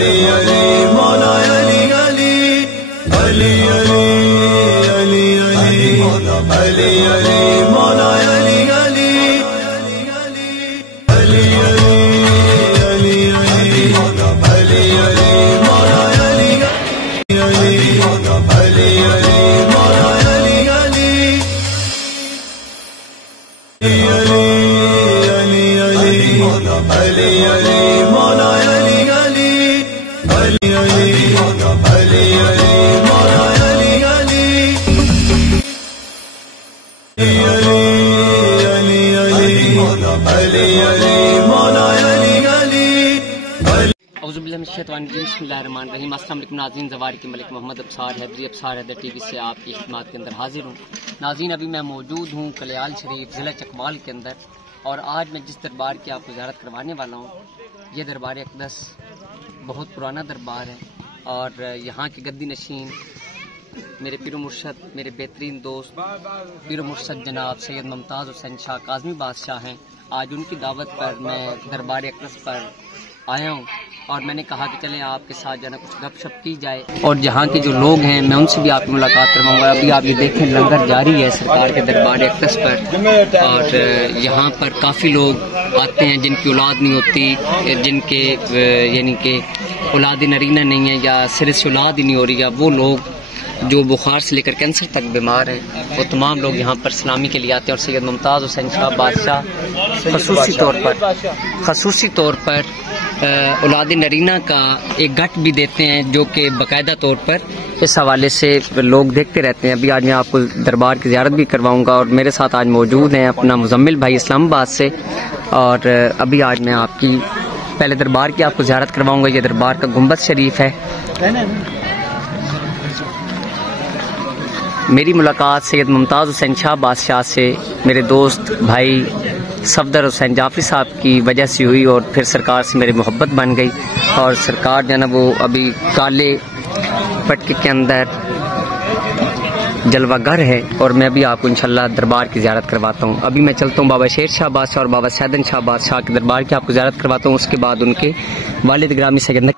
علی علی مولا علی علی علی علی علی علی علی علی مولا علی علی علی علی علی علی علی علی مولا علی علی علی علی مولا علی علی علی علی مولا علی علی علی علی علی علی مولا علی علی علی علی علی علی مولا علی علی اعوذ باللہ من الشیطان الرجیم بسم اللہ الرحمن الرحیم۔ السلام علیکم ناظرین، زوار کے ملک محمد ابصار حیدری ابصار حیدر ٹی وی سے آپ کی خدمات کے اندر حاضر ہوں۔ ناظرین، ابھی میں موجود ہوں کلیال شریف ضلع چکوال کے اندر، اور آج میں جس دربار کی آپ کو زیارت کروانے والا ہوں یہ دربار اقدس بہت پرانا دربار ہے، اور یہاں کے گدی نشین میرے پیر و مرشد، میرے بہترین دوست پیر و مرشد جناب سید ممتاز حسین شاہ کاظمی بادشاہ ہیں۔ آج ان کی دعوت پر میں دربار اقدس پر آیا ہوں، اور میں نے کہا کہ چلیں آپ کے ساتھ جانا کچھ گپ شپ کی جائے، اور جہاں کے جو لوگ ہیں میں ان سے بھی آپ کی ملاقات کرواؤں گا۔ ابھی آپ یہ دیکھیں لنگر جاری ہے سرکار کے دربار اقدس پر، اور یہاں پر کافی لوگ آتے ہیں جن کی اولاد نہیں ہوتی، جن کے یعنی کہ اولاد نرینہ نہیں ہے یا سر سے اولاد ہی نہیں ہو رہی ہے، وہ لوگ جو بخار سے لے کر کینسر تک بیمار ہیں، وہ تمام لوگ یہاں پر سلامی کے لیے آتے ہیں۔ اور سید ممتاز حسین شاہ بادشاہ خصوصی طور پر اولاد نرینہ کا ایک گھٹ بھی دیتے ہیں، جو کہ باقاعدہ طور پر اس حوالے سے لوگ دیکھتے رہتے ہیں۔ ابھی آج میں آپ کو دربار کی زیارت بھی کرواؤں گا، اور میرے ساتھ آج موجود ہیں اپنا مزمل بھائی اسلام آباد سے، اور ابھی آج میں آپ کی پہلے دربار کی آپ کو زیارت کرواؤں گا۔ یہ دربار کا گنبد شریف ہے۔ میری ملاقات سید ممتاز حسین شاہ بادشاہ سے میرے دوست بھائی صفدر حسین جعفری صاحب کی وجہ سے ہوئی، اور پھر سرکار سے میری محبت بن گئی، اور سرکار جو ہے نا وہ ابھی کالے پٹکے کے اندر جلوہ گر ہے، اور میں بھی آپ کو انشاءاللہ دربار کی زیارت کرواتا ہوں۔ ابھی میں چلتا ہوں بابا شیر شاہ بادشاہ اور بابا سیدن شاہ بادشاہ کے دربار کی آپ کو زیارت کرواتا ہوں، اس کے بعد ان کے والد گرامی سید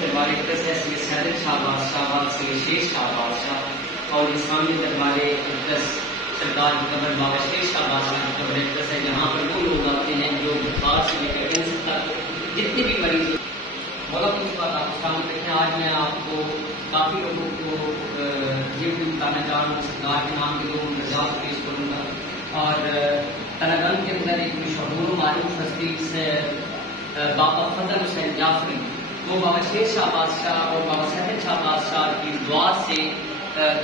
دربار اقدس ہے سید سیدن شاہ بادشاہ سید شیر شاہ بادشاہ، اور اسلامی دربار اقدس سرکار کی قبر بابا شیر شاہ بادشاہ کی قبر اقدس ہے، جہاں پر وہ لوگ آتے ہیں جو بخار سے لے کر کینسر تک جتنے بھی مریض بہت کچھ بات آپ سامنے رکھیں۔ آج میں آپ کو کافی لوگوں کو یہ بھی بتانا چاہ رہا ہوں، سرکار کے نام کے لوگوں نجات پیش کروں گا، اور تنگن کے اندر ایک مشہور معروف ہستی سے بابا فضل حسین جعفری، وہ بابا شیر شاہ بادشاہ اور بابا سیدن شاہ بادشاہ کی دعا سے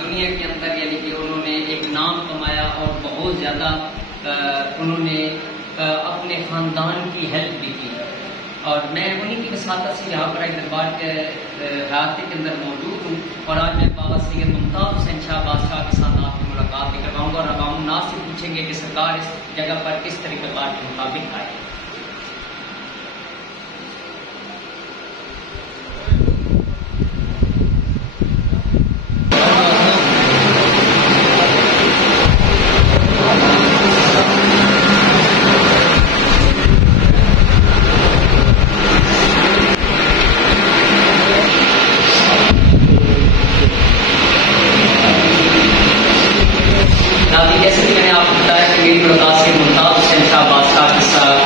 دنیا کے اندر یعنی کہ انہوں نے ایک نام کمایا، اور بہت زیادہ انہوں نے اپنے خاندان کی ہیلپ بھی کی، اور میں انہیں کی وساطت سے یہاں پر ایک دربار کے حیاتی کے اندر موجود ہوں، اور آج میں بابا سید ممتاز حسین شاہ بادشاہ کے ساتھ آپ کی ملاقات بھی کرواؤں گا، اور عوام الناس سے پوچھیں گے کہ سرکار اس جگہ پر کس طریقہ کار کے مطابق آئے۔ جیسے کہ میں نے آپ کو بتایا کہ میری ملاقات سے ممتاز حسین شاہ بادشاہ کے ساتھ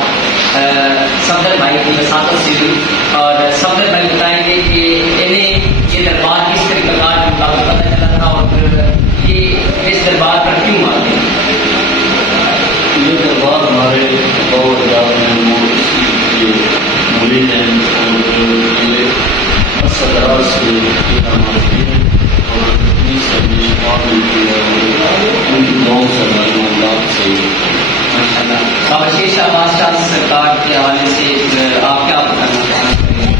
صفدر بھائی کی وساطت سے ہوئی، اور صفدر بھائی بتائیں گے کہ انہیں یہ دربار کس طریقہ کار کے مطابق پتہ چلا تھا، اور یہ اس دربار پر کیوں آتے ہیں؟ یہ دربار ہمارے بہت زیادہ مرید ہیں، اور یہ اثرات سے ملتی ہے، اور اتنی سبھی شفا ملتی ہے، ان کی دعاؤں سے معلومات سے بابا شیر شاہ بادشاہ سرکار کے حوالے سے آپ کیا بتانا چاہیں گے؟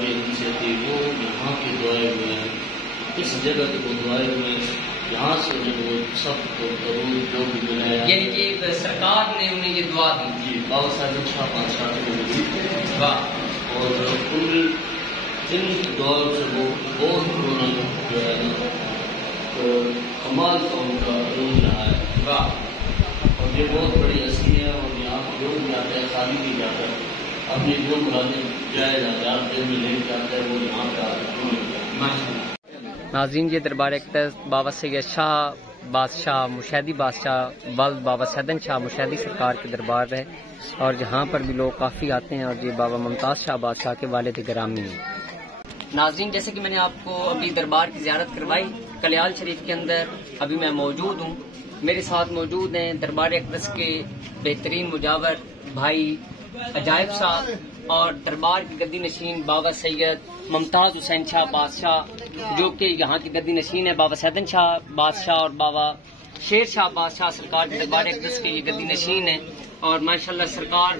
کے نیچے تھی وہ یہاں کے دعائے ہوئے ہیں، اس جگہ کے وہ دعائے ہوئے ہیں، یہاں سے انہیں وہ سب کو ضرور جو بھی ملا ہے، یعنی کہ سرکار نے انہیں یہ دعا دی. جی بابا صاحب شاہ بادشاہ کو ملی واہ اور ان دور سے وہ بہت انہوں نے جو ہے نا کمال کا ان کا رول رہا ہے. واہ. اور یہ بہت بڑی ہستی ہے اور یہاں جو بھی آتا ہے خالی نہیں جاتا ہے، اپنی جو مرادیں جائز آزاد دل میں لے کے آتا ہے وہ یہاں پہ ناظرین یہ دربار اقدس بابا سید شاہ بادشاہ مشہدی بادشاہ ولد بابا سیدن شاہ مشہدی سرکار کے دربار ہے اور یہاں پر بھی لوگ کافی آتے ہیں اور یہ بابا ممتاز شاہ بادشاہ کے والد گرامی ہیں. ناظرین جیسے کہ میں نے آپ کو ابھی دربار کی زیارت کروائی کلیال شریف کے اندر، ابھی میں موجود ہوں، میرے ساتھ موجود ہیں دربار اقدس کے بہترین مجاور بھائی عجائب صاحب اور دربار کی گدی نشین بابا سید ممتاز حسین شاہ بادشاہ جو کہ یہاں کی گدی نشین ہے. بابا سیدن شاہ بادشاہ اور بابا شیر شاہ بادشاہ سرکار کے دربار اقدس کے یہ گدی نشین ہیں اور ماشاءاللہ سرکار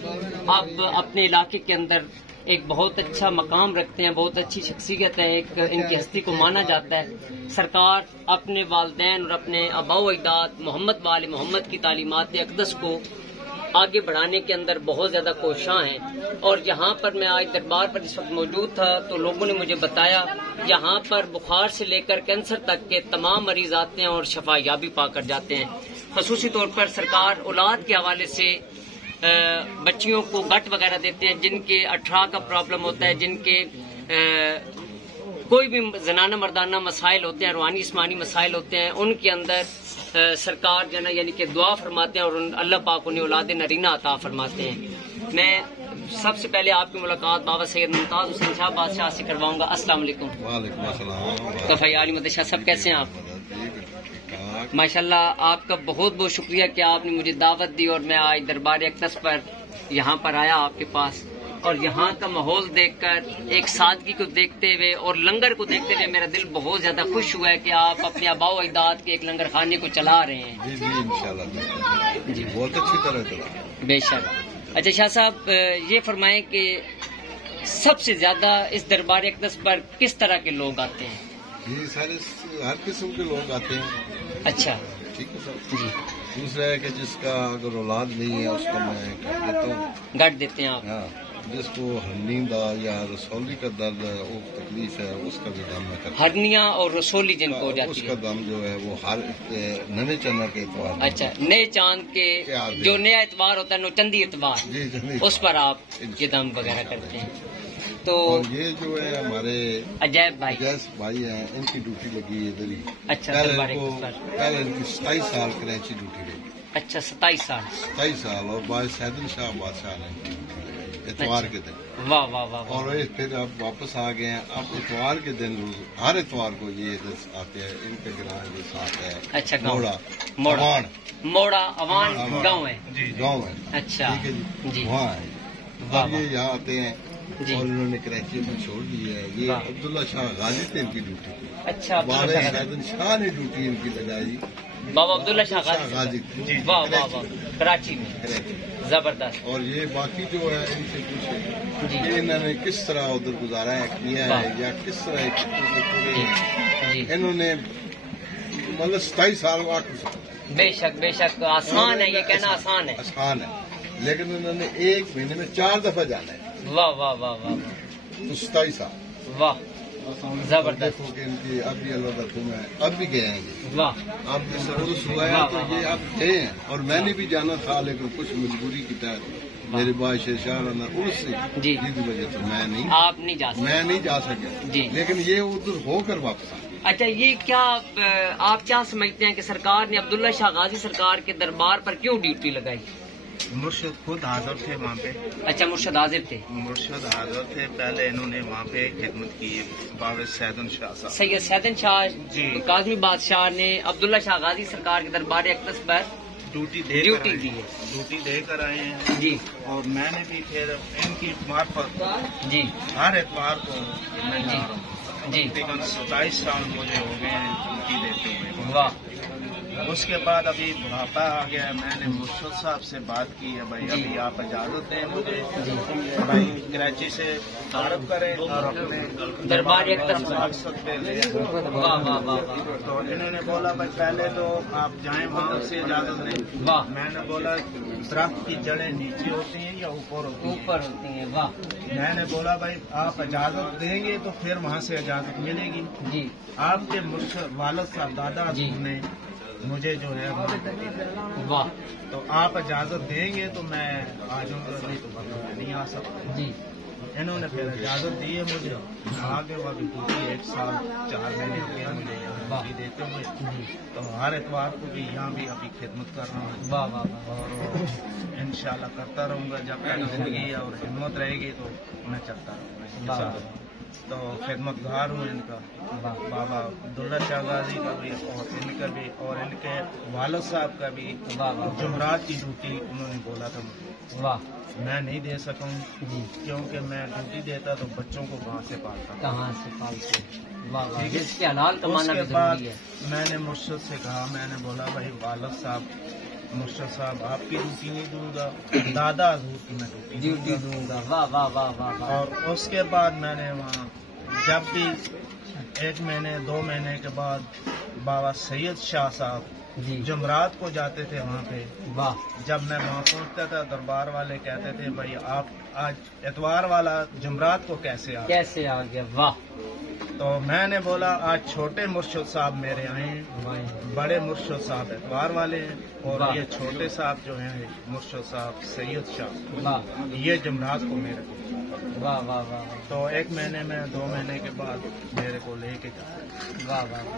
اب اپنے علاقے کے اندر ایک بہت اچھا مقام رکھتے ہیں، بہت اچھی شخصیت ہے، ایک ان کی ہستی کو مانا جاتا ہے. سرکار اپنے والدین اور اپنے آباء و اجداد محمد وآل محمد کی تعلیمات اقدس کو آگے بڑھانے کے اندر بہت زیادہ کوشاں ہیں. اور یہاں پر میں آج دربار پر اس وقت موجود تھا تو لوگوں نے مجھے بتایا یہاں پر بخار سے لے کر کینسر تک کے تمام مریض آتے ہیں اور شفا یابی پا کر جاتے ہیں. خصوصی طور پر سرکار اولاد کے حوالے سے بچیوں کو گٹ وغیرہ دیتے ہیں جن کے اٹھرا کا پرابلم ہوتا ہے، جن کے کوئی بھی زنانہ مردانہ مسائل ہوتے ہیں، روحانی جسمانی مسائل ہوتے ہیں، ان کے اندر سرکار جو ہے نا یعنی کہ دعا فرماتے ہیں اور اللہ پاک انہیں اولاد نرینہ عطا فرماتے ہیں. میں سب سے پہلے آپ کی ملاقات بابا سید ممتاز حسین شاہ بادشاہ سے کرواؤں گا. السلام علیکم. وعلیکم السلام. کفی علی مدد شاہ صاحب کیسے ہیں آپ؟ ماشاءاللہ آپ کا بہت بہت شکریہ کہ آپ نے مجھے دعوت دی اور میں آج دربار اقدس پر یہاں پر آیا آپ کے پاس اور یہاں کا ماحول دیکھ کر ایک سادگی کو دیکھتے ہوئے اور لنگر کو دیکھتے ہوئے میرا دل بہت زیادہ خوش ہوا ہے کہ آپ اپنے آباء و اجداد کے ایک لنگر خانے کو چلا رہے ہیں. جی جی انشاءاللہ جی بہت اچھی طرح چلا. بے شک. اچھا شاہ صاحب یہ فرمائیں کہ سب سے زیادہ اس دربار اقدس پر کس طرح کے لوگ آتے ہیں؟ یہ سارے ہر قسم کے لوگ آتے ہیں. اچھا ٹھیک ہے سر. جی. دوسرا ہے کہ جس کا اگر اولاد نہیں ہے اس کو میں کہہ دیتا ہوں گٹ دیتے ہیں آپ. ہاں جس کو ہرنیندا یا رسولی کا درد ہے وہ تکلیف ہے اس کا بھی دم میں کرتا ہوں. ہرنیا اور رسولی جن کو ہو اس جاتی کا ہے. دم جو ہے وہ ہر ننے چنا کے اعتبار سے. اچھا نئے چاند کے جو نیا اتوار ہوتا ہے نو چندی اتوار جی جی اس پر آپ یہ دم وغیرہ کرتے ہیں. تو اور یہ جو ہے ہمارے عجائب بھائی جیس بھائی ہیں ان کی ڈیوٹی لگی ہے ادھر ہی. اچھا دربار اقدس پر. پہلے ان کی 27 سال کراچی ڈیوٹی لگی. اچھا 27 سال. 27 سال اور بعد سیدن شاہ بادشاہ نے اتوار کے دن. واہ واہ واہ واہ. اور پھر اب واپس آ گئے ہیں. اب اتوار کے دن ہر اتوار کو یہ ادھر آتے ہیں. ان کے گراؤں کے ساتھ ہے اچھا گاؤں موڑا اوان. موڑا اوان گاؤں ہے. گاؤں ہے. اچھا ٹھیک ہے جی. جی وہاں ہے. واہ اب یہ یہاں آتے ہیں جی. اور انہوں نے کراچی میں چھوڑ دی ہے. یہ واہ. عبداللہ شاہ غازی تھے ان کی ڈیوٹی. اچھا بابا سیدن شاہ نے ڈیوٹی ان کی لگائی. بابا عبداللہ شاہ غازی غازی. واہ واہ واہ. کراچی میں کراچی. زبردست. اور یہ باقی جو ہے ان سے پوچھے جی. کہ انہوں نے کس طرح ادھر گزارا ہے کیا ہے یا کس طرح جی انہوں نے مطلب 27 سال واقف. بے شک بے شک. آسان ہے یہ کہنا آسان ہے. آسان ہے لیکن انہوں نے ایک مہینے میں 4 دفعہ جانا ہے. واہ واہ واہ واہ تو 27 سال. واہ زبردست. دیکھو کہ ان کی اب بھی اللہ کا حکم ہے. اب بھی گئے ہیں یہ. واہ اب جیسے عرس ہوا ہے تو یہ اب گئے ہیں. اور میں نے بھی جانا تھا لیکن کچھ مجبوری کی تحت میرے باعث شاہ عرس سے جی. جس وجہ سے آپ نہیں جا سکتے. میں نہیں جا سکا جی. لیکن یہ ادھر ہو کر واپس آ. اچھا یہ کیا آپ کیا سمجھتے ہیں کہ سرکار نے عبداللہ شاہ غازی سرکار کے دربار پر کیوں ڈیوٹی لگائی؟ مرشد خود حاضر تھے وہاں پہ. اچھا مرشد حاضر تھے. مرشد حاضر تھے. پہلے انہوں نے وہاں پہ خدمت کی ہے بابا سیدن شاہ صاحب. سید سیدن شاہ جی. کاظمی بادشاہ نے عبداللہ شاہ غازی سرکار کے دربار اقدس پر ڈیوٹی دی ہے. ڈیوٹی دے کر آئے ہیں. جی. اور میں نے بھی پھر ان کی معرفت جی ہر اتوار کو میں جا رہا ہوں. جی. تقریباً 27 سال مجھے ہو گئے ہیں ڈیوٹی دیتے ہوئے. واہ اس کے بعد ابھی بڑھاپا آ گیا. میں نے مرشد صاحب سے بات کی ہے بھائی ابھی آپ اجازت دیں مجھے بھائی کراچی سے تعارف کریں اور اپنے دربار ایک طرف مقصد پہ لے آئیں. واہ واہ واہ واہ تو انہوں نے بولا بھائی پہلے تو آپ جائیں وہاں سے اجازت لیں. واہ. میں نے بولا درخت کی جڑیں نیچے ہوتی ہیں یا اوپر ہوتی ہیں؟ اوپر ہوتی ہیں. واہ. میں نے بولا بھائی آپ اجازت دیں گے تو پھر وہاں سے اجازت ملے گی. جی. آپ کے والد صاحب دادا جی. نے مجھے جو ہے واہ. تو آپ اجازت دیں گے تو میں آ جاؤں گا, نہیں تو میں نہیں آ سکتا. جی. انہوں نے پھر اجازت دی ہے مجھے. آگے وہ ابھی ڈیوٹی 1 سال 4 مہینے ہو گیا مجھے یہاں ڈیوٹی دیتے ہوئے. تو ہر اتوار کو بھی یہاں بھی ابھی خدمت کر رہا ہوں. واہ واہ واہ. اور انشاءاللہ کرتا رہوں گا جب تک زندگی اور ہمت رہے گی تو میں چلتا رہوں گا. تو خدمت گار ہوں ان کا, بابا عبداللہ شاہ غازی کا بھی اور ان کا بھی اور ان کے والد صاحب کا بھی. جمعرات کی ڈیوٹی انہوں نے بولا تھا مجھے. واہ. میں نہیں دے سکوں جی. کیونکہ میں ڈیوٹی دیتا تو بچوں کو کہاں سے پالتا. کہاں سے پالتے. واہ واہ. اس کے حلال اس کمانا کے بھی بعد ضروری ہے. میں نے مرشد سے کہا, میں نے بولا بھائی والد صاحب مرشد صاحب آپ کی ڈیوٹی نہیں دوں گا, دادا حضور کی میں ڈیوٹی دوں گا. واہ واہ واہ واہ واہ. اور اس کے بعد میں نے وہاں جب بھی 1 مہینے 2 مہینے کے بعد بابا سید شاہ صاحب جی. جمعرات کو جاتے تھے وہاں پہ. واہ. جب میں وہاں پہنچتا تھا دربار والے کہتے تھے بھائی آپ آج اتوار والا جمعرات کو کیسے آ گئے؟ کیسے آ گیا. واہ. تو میں نے بولا آج چھوٹے مرشد صاحب میرے آئے ہیں, بڑے مرشد صاحب اتوار والے ہیں, اور واہ. یہ چھوٹے صاحب جو ہیں مرشد صاحب سید شاہ, واہ یہ جمعرات کو میرے کو. واہ واہ واہ. تو 1 مہینے میں 2 مہینے کے بعد میرے کو لے کے جاتے. واہ واہ.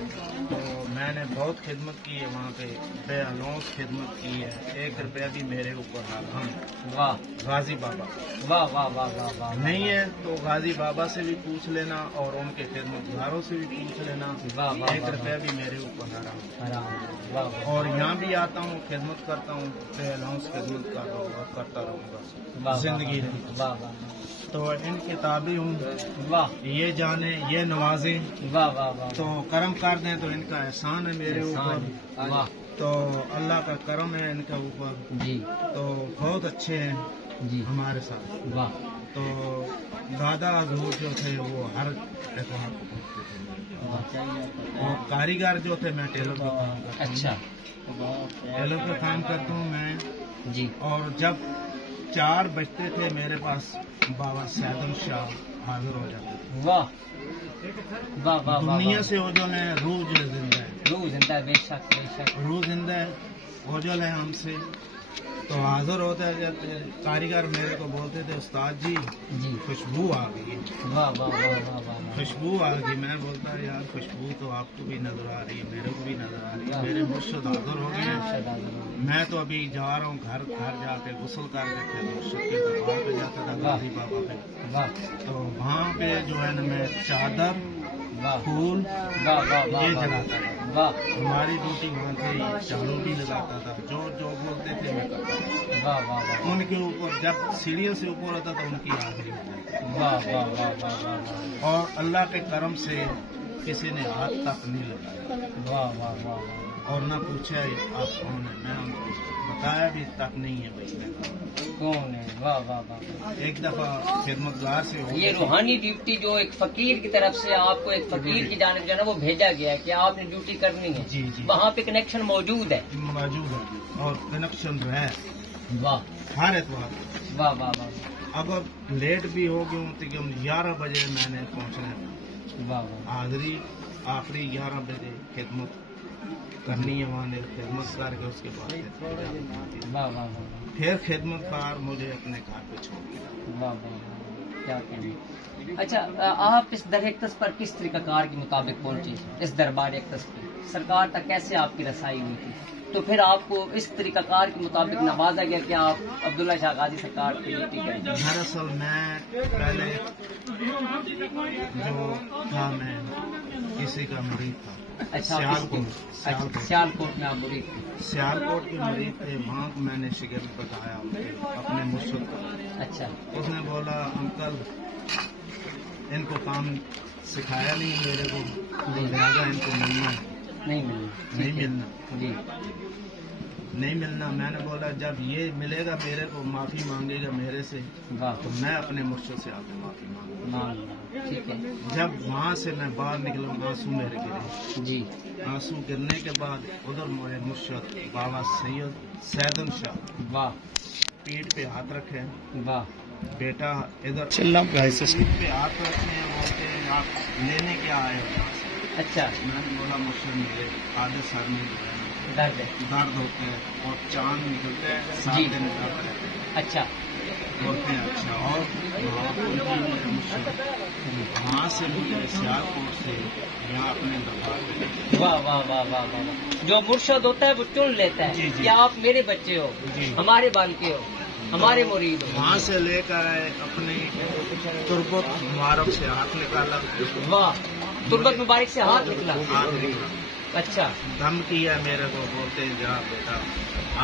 تو میں نے بہت خدمت کی ہے وہاں پہ, بے الونس خدمت کی ہے. 1 روپیہ بھی میرے اوپر حرام. واہ. غازی بابا واہ واہ واہ واہ واہ. نہیں ہے تو غازی بابا سے بھی پوچھ لینا اور ان کے خدمت گاروں سے بھی پوچھ لینا. واہ واہ 1 روپیہ بھی میرے اوپر حرام. حرام. واہ واہ. اور یہاں بھی آتا ہوں خدمت کرتا ہوں, بے الونس خدمت کر رہا ہوں اور کرتا رہوں گا زندگی رہی. واہ واہ. تو ان کی تابع ہوں. واہ یہ جانے یہ نوازیں واہ واہ واہ. تو کرم کر دیں تو ان کا احسان ہے میرے اوپر. واہ. تو اللہ کا کرم ہے ان کے اوپر. جی. تو بہت اچھے ہیں جی. ہمارے ساتھ. واہ. تو دادا حضور جو تھے وہ ہر اتوار کو پہنچتے تھے. اور کاریگر جو تھے, میں ٹیلر کا کام کرتا ہوں. اچھا. ٹیلر کا کام کرتا ہوں میں. جی. اور جب 4 بجتے تھے میرے پاس بابا سیدم شاہ حاضر ہو جاتے تھے. واہ واہ واہ. دنیا سے وہ جو ہے روح جو زندہ ہے, روح زندہ ہے. بے شک بے شک. روح زندہ ہے, وہ جو ہے ہم سے تو حاضر ہوتا ہے. جب کاریگر میرے کو بولتے تھے استاد جی جی. خوشبو آ گئی. واہ واہ واہ واہ واہ. خوشبو آ گئی. میں بولتا یار خوشبو تو آپ کو بھی نظر آ رہی ہے, میرے کو بھی نظر آ رہی ہے. میرے مرشد حاضر ہو گئے ہیں. میں تو ابھی جا رہا ہوں گھر جا کے غسل کر کے پھر مرشد کے دربار پہ جاتا تھا غازی بابا پہ. واہ. تو وہاں پہ جو ہے نا میں چادر واہ پھول واہ واہ یہ واہ. جلاتا تھا. واہ ہماری ڈیوٹی وہاں تھی. جھاڑو بھی لگاتا تھا, جو بولتے تھے میں کرتا تھا. واہ واہ واہ. ان کے اوپر جب سیڑھیوں سے اوپر ہوتا تھا ان کی آخری ہوتی تھی. واہ واہ واہ واہ واہ. اور اللہ کے کرم سے کسی نے ہاتھ تک نہیں لگایا واہ واہ واہ. اور نہ پوچھا آپ کون ہیں. میں ان کو بتایا بھی تک نہیں ہے بھائی میں کون ہے. واہ واہ واہ. ایک دفعہ خدمت گار سے ہو یہ روحانی ڈیوٹی جو ایک فقیر کی طرف سے آپ کو ایک فقیر کی جانب جو ہے نا وہ بھیجا گیا ہے کہ آپ نے ڈیوٹی کرنی ہے. جی جی وہاں پہ کنیکشن موجود ہے. موجود ہے اور کنیکشن ہے واہ ہر اتوار. واہ واہ واہ. اگر لیٹ بھی ہو گئی ہوں تو 11 بجے میں نے پہنچنا ہے. واہ واہ. حاضری آخری 11 بجے خدمت کرنی ہے. وہاں نے خدمت کر کے اس کے بعد واہ واہ واہ. پھر خدمت کار مجھے اپنے گھر پہ چھوڑ دیا. واہ واہ. کیا کہیں. اچھا آپ اس در اقتص پر کس طریقہ کار کے مطابق پہنچے. اس دربار اقتص پہ سرکار تک کیسے آپ کی رسائی ہوئی تھی. تو پھر آپ کو اس طریقہ کار کے مطابق نوازا گیا کہ آپ عبداللہ شاہ غازی سرکار کی ڈیوٹی کریں. دراصل میں پہلے جو تھا میں کسی کا مرید تھا. اچھا سیالکوٹ میں آپ مرید تھے. سیالکوٹ کے مریض تھے. وہاں میں نے شگرد بتایا اپنے مرشد کو. اچھا. اس نے بولا انکل ان کو کام سکھایا نہیں میرے کو, لہٰذا ان کو ملنا ہے. نہیں ملنا. نہیں ملنا. جی نہیں ملنا. میں نے بولا جب یہ ملے گا میرے کو معافی مانگے گا میرے سے واہ تو میں اپنے مرشد سے آپ کو معافی مانگوں. ٹھیک ہے. جب وہاں سے میں باہر نکلا آنسو میرے گرے. جی آنسو گرنے کے بعد ادھر میرے مرشد بابا سیدن شاہ واہ پیٹھ پہ ہاتھ رکھے. واہ بیٹا ادھر پہ پیٹھ پہ ہاتھ رکھے ہیں. بولتے ہیں آپ لینے کیا آئے ہو وہاں سے؟ اچھا میں نے بولا مرشد میرے آدھے سر میں درد ہے. درد ہوتے ہیں اور چاند نکلتے ہیں 7 جی. دن درد رہتے ہیں. اچھا بولتے ہیں اچھا. اور وہاں سے مجھے سیالکوٹ سے یہاں اپنے دربار پہ لے گئے. واہ واہ واہ واہ واہ. جو مرشد ہوتا ہے وہ چن لیتا ہے جی، جی. کہ آپ میرے بچے ہو, جی. ہمارے بال کے ہو, ہمارے مرید ہو. وہاں سے لے کر آئے اپنے تربت مبارک سے ہاتھ نکالا. واہ تربت مبارک سے ہاتھ نکلا. ہاتھ نکلا. اچھا دم کیا میرے کو. بولتے ہیں جا بیٹا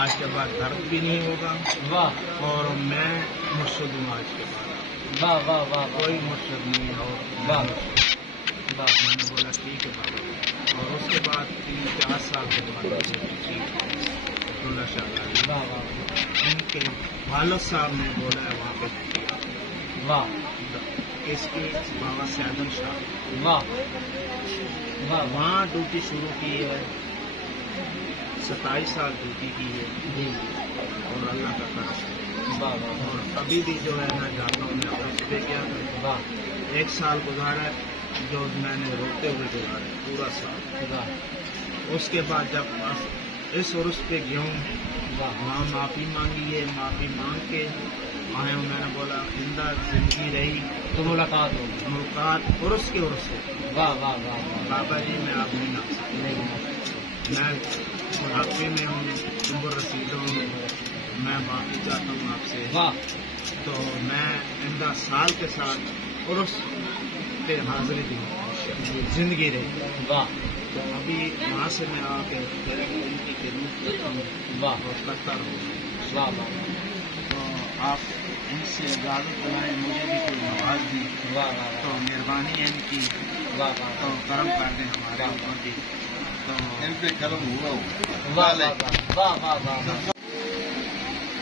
آج کے بعد درد بھی نہیں ہوگا واہ اور میں مرشد ہوں آج کے بعد. واہ واہ واہ کوئی مرشد نہیں ہے. اور واہ واہ میں نے بولا ٹھیک ہے بابا. اور اس کے بعد 3-4 سال کے بعد عبداللہ شاہ واہ واہ ان کے والد صاحب نے بولا ہے وہاں پہ واہ اس کے بابا سیدن شاہ واہ واہ. وہاں ڈیوٹی شروع کی ہے. 27 سال ڈیوٹی کی ہے جی اور اللہ کا کرم. واہ واہ اور ابھی بھی جو ہے میں جاتا ہوں. میں عرض پہ کیا واہ 1 سال گزارا ہے جو میں نے روتے ہوئے گزارا ہے پورا سال. واہ اس کے بعد جب اس عرص پہ گیا ہوں واہ وہاں معافی مانگی ہے. معافی مانگ کے آئے ہوں. میں نے بولا زندہ زندگی رہی تو ملاقات ہوگی. ملکات عرص کے عرص سے. واہ واہ واہ واہ. بابا جی میں آپ نہیں نام سکتا. نہیں میں بڑھاپے میں ہوں, عمر رسیدہ ہوں. میں معافی چاہتا ہوں آپ سے. واہ تو میں آئندہ سال کے ساتھ عرص پہ حاضری دوں. زندگی رہی. واہ تو ابھی وہاں سے میں آ کے پھر ان کی خدمت کرتا ہوں واہ اور کرتا رہوں. واہ واہ تو آپ ان سے اجازت دلائیں مجھے بھی کوئی نواز دی واہ واہ تو مہربانی ہے ان کی. واہ واہ تو کرم کر دیں ہمارے اوپر بھی. تو ان پہ کرم ہوا واہ واہ واہ واہ واہ.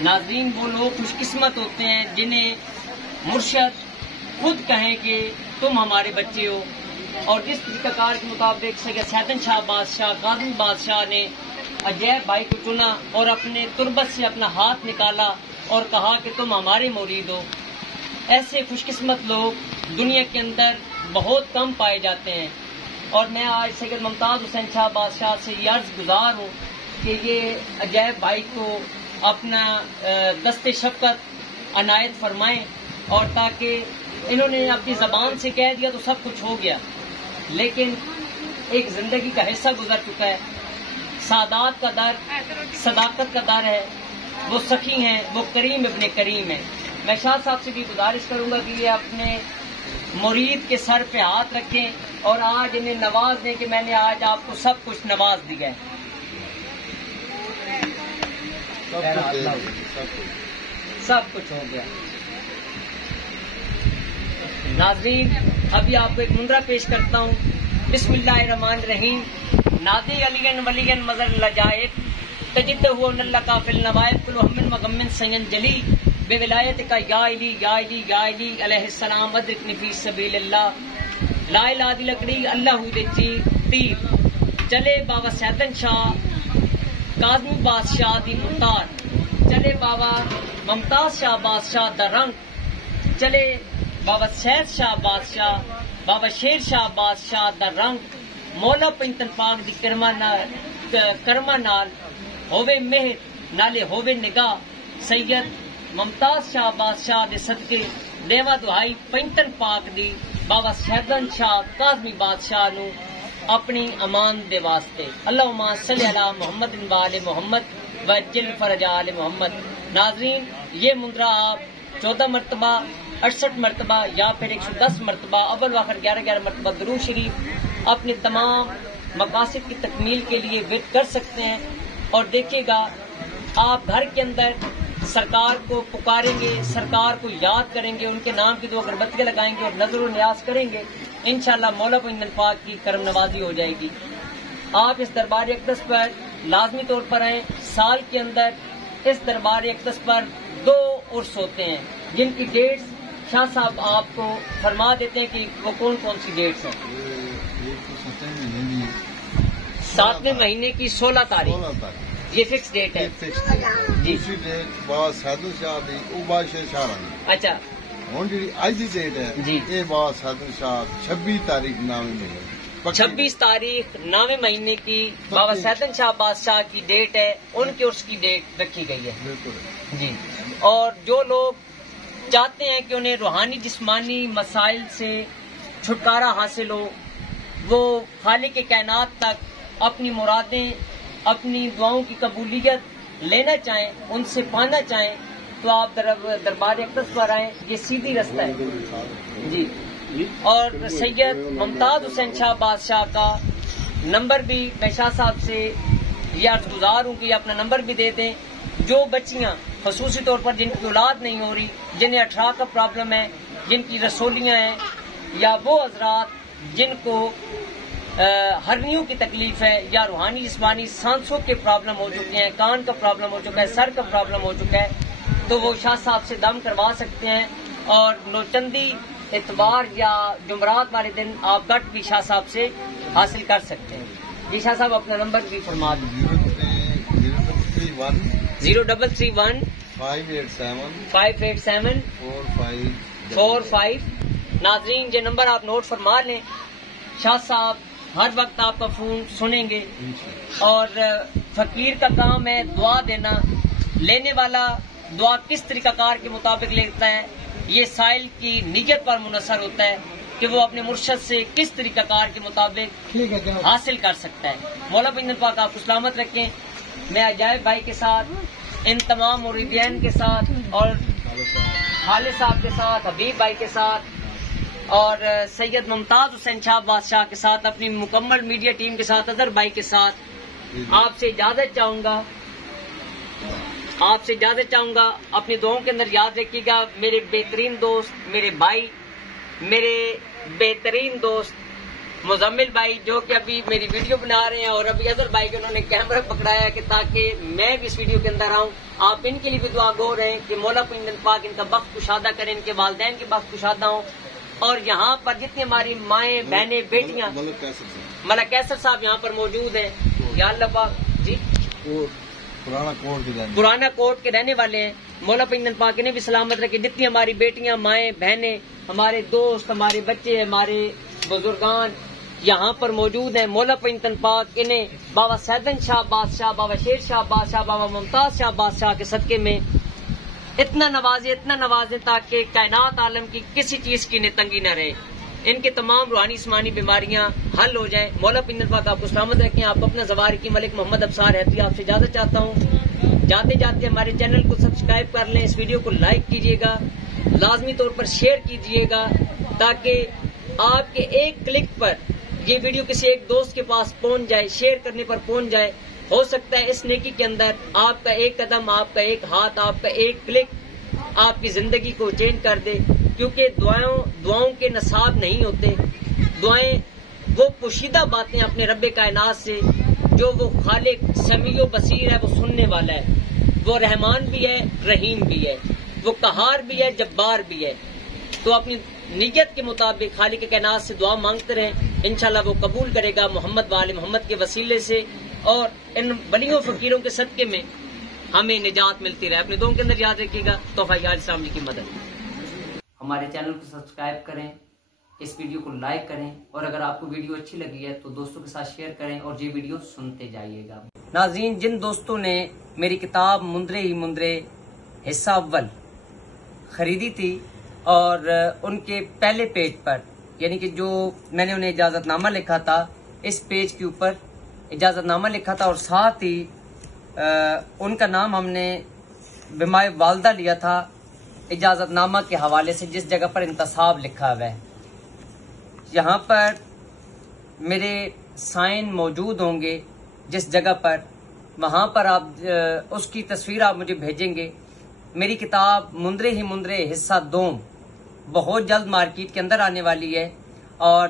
ناظرین وہ لوگ خوش قسمت ہوتے ہیں جنہیں مرشد خود کہیں کہ تم ہمارے بچے ہو. اور جس طریقہ کار کے مطابق سید سیدن شاہ بادشاہ قاظمی بادشاہ نے اجیب بھائی کو چنا اور اپنے تربت سے اپنا ہاتھ نکالا اور کہا کہ تم ہمارے مرید ہو. ایسے خوش قسمت لوگ دنیا کے اندر بہت کم پائے جاتے ہیں. اور میں آج سید ممتاز حسین شاہ بادشاہ سے یہ عرض گزار ہوں کہ یہ اجیب بھائی کو اپنا دست شفقت عنایت فرمائیں اور تاکہ انہوں نے اپنی زبان سے کہہ دیا تو سب کچھ ہو گیا, لیکن ایک زندگی کا حصہ گزر چکا ہے. سعادت کا در صداقت کا در ہے. وہ سخی ہیں, وہ کریم ابن کریم ہیں. میں شاہ صاحب سے بھی گزارش کروں گا کہ یہ اپنے مرید کے سر پہ ہاتھ رکھیں اور آج انہیں نواز دیں کہ میں نے آج آپ کو سب کچھ نواز دیا ہے. سب کچھ ہو گیا. ناظرین ابھی آپ کو ایک منظرہ پیش کرتا ہوں. بسم اللہ الرحمن الرحیم. نادی علی ولی مظہر لجائب تجد ہوا اللہ کا فل نوائب کل ہم مغم سین جلی بے ولایت کا یا علی یا علی یا علی علیہ السلام ادرکنی فی سبیل اللہ لا الہ دی لکڑی اللہ دے تیر چلے بابا سیدن شاہ قاظمی بادشاہ دی مختار چلے بابا ممتاز شاہ بادشاہ دا رنگ چلے بابا سید شاہ بادشاہ بابا شیر شاہ بادشاہ دا رنگ مولا پنتن پاک دی کرما نال ہووے مہر نالے ہووے نگاہ سید ممتاز شاہ بادشاہ دے صدقے دیوا دہائی پنتن پاک دی بابا سیدن شاہ قاظمی بادشاہ نو اپنی امان دے واسطے. اللہم صلی علی محمد و آل محمد وجل فرج آل محمد. ناظرین یہ منظرہ آپ 14 مرتبہ 68 مرتبہ یا پھر 110 مرتبہ اول و آخر 11 مرتبہ درود شریف اپنے تمام مقاصد کی تکمیل کے لیے ورد کر سکتے ہیں. اور دیکھیے گا آپ گھر کے اندر سرکار کو پکاریں گے, سرکار کو یاد کریں گے, ان کے نام کی 2 اگربتیاں لگائیں گے اور نظر و نیاز کریں گے, انشاءاللہ مولا پنجن پاک کی کرم نوازی ہو جائے گی. آپ اس دربار اقدس پر لازمی طور پر آئیں. سال کے اندر اس دربار اقدس پر 2 عرس ہوتے ہیں جن کی ڈیٹس شاہ صاحب آپ کو فرما دیتے ہیں کہ وہ کون کون سی ڈیٹس ہیں. 7ویں مہینے کی 16 تاریخ یہ فکس ڈیٹ ہے. جی دوسری ڈیٹ بابا سیدل شاہ دی او بادشاہ شاہ رانی. اچھا ہوں جی اج کی ڈیٹ ہے جی یہ بابا سیدل شاہ 26 تاریخ 9ویں مہینے 26 تاریخ 9ویں مہینے کی بابا سیدن شاہ بادشاہ کی ڈیٹ ہے. ان کے عرس کی ڈیٹ رکھی گئی ہے. بالکل جی. اور جو لوگ چاہتے ہیں کہ انہیں روحانی جسمانی مسائل سے چھٹکارا حاصل ہو، وہ خالق کائنات تک اپنی مرادیں اپنی دعاؤں کی قبولیت لینا چاہیں، ان سے پانا چاہیں، تو آپ دربار اقدس پر آئیں. یہ سیدھی رستہ ہے. جی. اور سید ممتاز حسین شاہ بادشاہ کا نمبر بھی میں شاہ صاحب سے یہ عرض گزار ہوں کہ یہ اپنا نمبر بھی دے دیں. جو بچیاں خصوصی طور پر جن کی اولاد نہیں ہو رہی، جنہیں اٹھرا کا پرابلم ہے، جن کی رسولیاں ہیں، یا وہ حضرات جن کو ہرنیوں کی تکلیف ہے، یا روحانی جسمانی سانسوں کے پرابلم ہو چکے ہیں، کان کا پرابلم ہو چکا ہے، سر کا پرابلم ہو چکا ہے، تو وہ شاہ صاحب سے دم کروا سکتے ہیں. اور نوچندی اتوار یا جمعرات والے دن آپ گٹ بھی شاہ صاحب سے حاصل کر سکتے ہیں. جی شاہ صاحب اپنا نمبر بھی فرما دیں. 0331 587 45. ناظرین یہ نمبر آپ نوٹ فرما لیں. شاہ صاحب ہر وقت آپ کا فون سنیں گے. اور فقیر کا کام ہے دعا دینا. لینے والا دعا کس طریقہ کار کے مطابق لیتا ہے یہ سائل کی نیت پر منحصر ہوتا ہے کہ وہ اپنے مرشد سے کس طریقہ کار کے مطابق حاصل کر سکتا ہے. مولا بندن پاک آپ کو سلامت رکھیں. میں عجائب بھائی کے ساتھ، ان تمام مریدین کے ساتھ، اور خالد صاحب کے ساتھ، حبیب بھائی کے ساتھ، اور سید ممتاز حسین شاہ بادشاہ کے ساتھ، اپنی مکمل میڈیا ٹیم کے ساتھ، اظہر بھائی کے ساتھ آپ سے اجازت چاہوں گا. اپنی دعاؤں کے اندر یاد رکھیے گا میرے بہترین دوست، میرے بھائی، میرے بہترین دوست مزمل بھائی جو کہ ابھی میری ویڈیو بنا رہے ہیں، اور ابھی اظہر بھائی کے انہوں نے کیمرہ پکڑایا ہے کہ تاکہ میں بھی اس ویڈیو کے اندر آؤں. آپ ان کے لیے بھی دعا گو رہیں کہ مولا پنجن پاک ان کا بخت کشادہ کریں، ان کے والدین کی بخت کشادہ ہوں. اور یہاں پر جتنی ہماری مائیں بہنیں بیٹیاں، ملک کیسر صاحب یہاں پر موجود ہیں. یا اللہ پاک جی پرانا کوٹ کے رہنے والے ہیں. مولا پنجن پاک انہیں بھی سلامت رکھے. جتنی ہماری بیٹیاں، مائیں، بہنیں، ہمارے دوست، ہمارے بچے، ہمارے بزرگان یہاں پر موجود ہیں، مولا پنجن پاک انہیں بابا سیدن شاہ بادشاہ، بابا شیر شاہ بادشاہ، بابا ممتاز شاہ بادشاہ کے صدقے میں اتنا نوازے تاکہ کائنات عالم کی کسی چیز کی تنگی نہ رہے. ان کے تمام روحانی جسمانی بیماریاں حل ہو جائیں. مولا پنجن پاک آپ کو سلامت رکھیں. آپ اپنا زوار کی ملک محمد ابصار حیدری آپ سے اجازت چاہتا ہوں. جاتے جاتے ہمارے چینل کو سبسکرائب کر لیں، اس ویڈیو کو لائک کیجیے گا، لازمی طور پر شیئر کیجیے گا تاکہ آپ کے ایک کلک پر یہ ویڈیو کسی ایک دوست کے پاس پہنچ جائے، شیئر کرنے پر پہنچ جائے. ہو سکتا ہے اس نیکی کے اندر آپ کا ایک قدم، آپ کا ایک ہاتھ، آپ کا ایک کلک آپ کی زندگی کو چینج کر دے. کیونکہ دعاؤں کے نصاب نہیں ہوتے. دعائیں وہ پوشیدہ باتیں اپنے رب کائنات سے جو وہ خالق سمیع و بصیر ہے، وہ سننے والا ہے. وہ رحمان بھی ہے، رحیم بھی ہے، وہ قہار بھی ہے، جبار بھی ہے. تو اپنی نیت کے مطابق خالق کائنات سے دعا مانگتے رہیں، انشاءاللہ وہ قبول کرے گا محمد وآل محمد کے وسیلے سے. اور ان ولیوں فقیروں کے صدقے میں ہمیں نجات ملتی رہے. اپنے دعاؤں کے اندر یاد رکھیے گا. تحفہ یار اسلام کی مدد. ہمارے چینل کو سبسکرائب کریں، اس ویڈیو کو لائک کریں، اور اگر آپ کو ویڈیو اچھی لگی ہے تو دوستوں کے ساتھ شیئر کریں اور یہ ویڈیو سنتے جائیے گا. ناظرین، جن دوستوں نے میری کتاب مندرے ہی مندرے حصہ اول خریدی تھی اور ان کے پہلے پیج پر، یعنی کہ جو میں نے انہیں اجازت نامہ لکھا تھا، اس پیج کے اوپر اجازت نامہ لکھا تھا اور ساتھ ہی ان کا نام ہم نے بمائے والدہ لیا تھا اجازت نامہ کے حوالے سے، جس جگہ پر انتصاب لکھا ہوا ہے. یہاں پر میرے سائن موجود ہوں گے جس جگہ پر، وہاں پر آپ اس کی تصویر آپ مجھے بھیجیں گے. میری کتاب مندرے ہی مندرے حصہ دوم بہت جلد مارکیٹ کے اندر آنے والی ہے، اور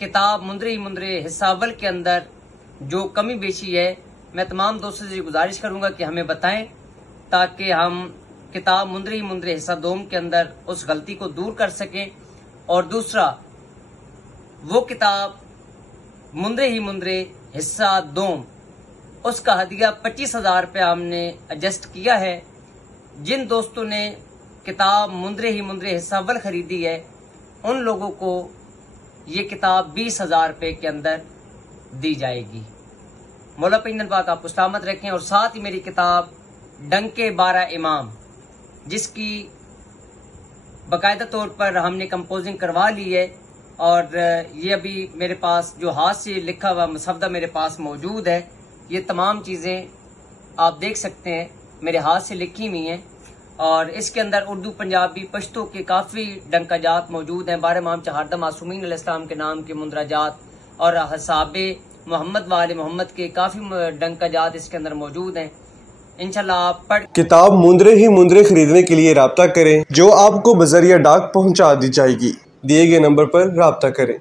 کتاب مندرے ہی مندرے حصہ اول کے اندر جو کمی بیشی ہے میں تمام دوستوں سے گزارش کروں گا کہ ہمیں بتائیں تاکہ ہم کتاب مندر ہی مندر حصہ دوم کے اندر اس غلطی کو دور کر سکیں. اور دوسرا وہ کتاب مندر ہی مندر حصہ دوم اس کا ہدیہ 25,000 روپیہ ہم نے ایڈجسٹ کیا ہے. جن دوستوں نے کتاب مندر ہی مندر حصہ اول خریدی ہے ان لوگوں کو یہ کتاب 20,000 روپے کے اندر دی جائے گی. مولا پنجن پاک آپ کو سلامت رکھیں. اور ساتھ ہی میری کتاب ڈنکے 12 امام جس کی باقاعدہ طور پر ہم نے کمپوزنگ کروا لی ہے اور یہ ابھی میرے پاس جو ہاتھ سے لکھا ہوا مسودہ میرے پاس موجود ہے. یہ تمام چیزیں آپ دیکھ سکتے ہیں میرے ہاتھ سے لکھی ہوئی ہیں اور اس کے اندر اردو پنجابی پشتو کے کافی ڈنکا جات موجود ہیں. 12 امام چہاردہ معصومین علیہ السلام کے نام کے مندرجات اور اصحاب محمد وآل محمد کے کافی ڈنکا جات اس کے اندر موجود ہیں. انشاءاللہ آپ پڑھ کتاب مندرے ہی مندرے خریدنے کے لیے رابطہ کریں جو آپ کو بذریعہ ڈاک پہنچا دی جائے گی. دیے گئے نمبر پر رابطہ کریں.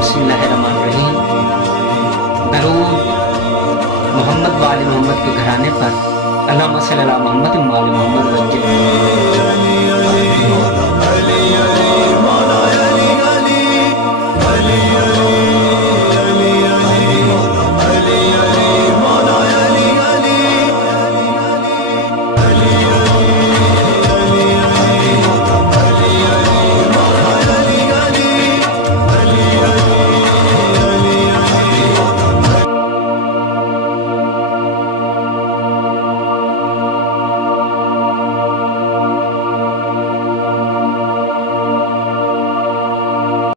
بسم اللہ الرحمن الرحیم. درود محمد وآل محمد کے گھرانے پر اللہم صلی علی محمد وآل محمد وسلم.